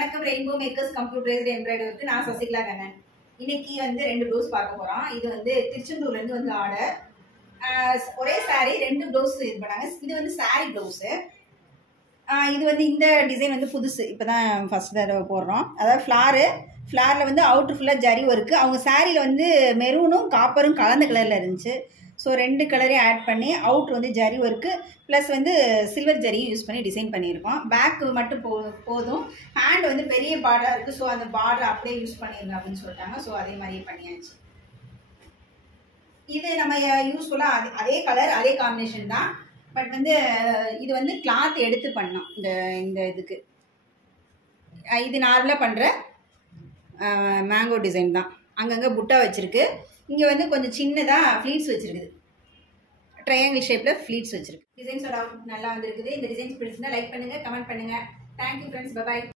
வணக்கம் rainbow makers computerised எம்ப்ராய்டரிக்கு நான் சசிகலா கண்ணன். இன்னைக்கு வந்து 2 ப்ளவுஸ் பார்க்க போறோம். இது வந்து திருச்செந்தூர்ல இருந்து வந்து ஆர்டர். ஒரே சாரி 2 ப்ளவுஸ் இது பண்ணாங்க. இது வந்து சாரி ப்ளவுஸ். இது வந்து இந்த டிசைன் வந்து புதுசு, இப்பதான் ஃபர்ஸ்ட் தடவை போடுறோம். அதாவது ஃப்ளார்ல வந்து அவுட்டர் ஃபுல்லா ஜரி ஒர்க்கு. அவங்க சாரியில வந்து மெரூனும் காப்பரும் கலந்த கலர்ல இருந்துச்சு. ஸோ 2 கலரையும் ஆட் பண்ணி அவுட்ரு வந்து ஜரி ஒர்க்கு ப்ளஸ் வந்து சில்வர் ஜரியும் யூஸ் பண்ணி டிசைன் பண்ணியிருக்கோம். பேக்கு மட்டும் போதும். ஹேண்ட் வந்து பெரிய பார்டராக இருக்குது. ஸோ அந்த பார்டர் அப்படியே யூஸ் பண்ணிடுங்க அப்படின்னு சொல்லிட்டாங்க. ஸோ அதே மாதிரியே பண்ணியாச்சு. இது நம்ம யூஸ்ஃபுல்லாக அதே கலர் அதே காம்பினேஷன் தான். பட் வந்து இது வந்து கிளாத் எடுத்து பண்ணோம். இந்த இதுக்கு இது நார்மலாக பண்ணுற மேங்கோ டிசைன் தான். அங்கங்கே புட்டா வச்சுருக்கு. இங்கே வந்து கொஞ்சம் சின்னதாக ஃப்ளீட்ஸ் வச்சுருக்குது. ட்ரையாங்கிள் ஷேப்பில் ஃப்ளீட்ஸ் வச்சுருக்கு. டிசைன்ஸோட நல்லா வந்துருக்குது. இந்த டிசைன்ஸ் பிடிச்சிருந்தா லைக் பண்ணுங்கள், கமெண்ட் பண்ணுங்கள். Thank you friends, by.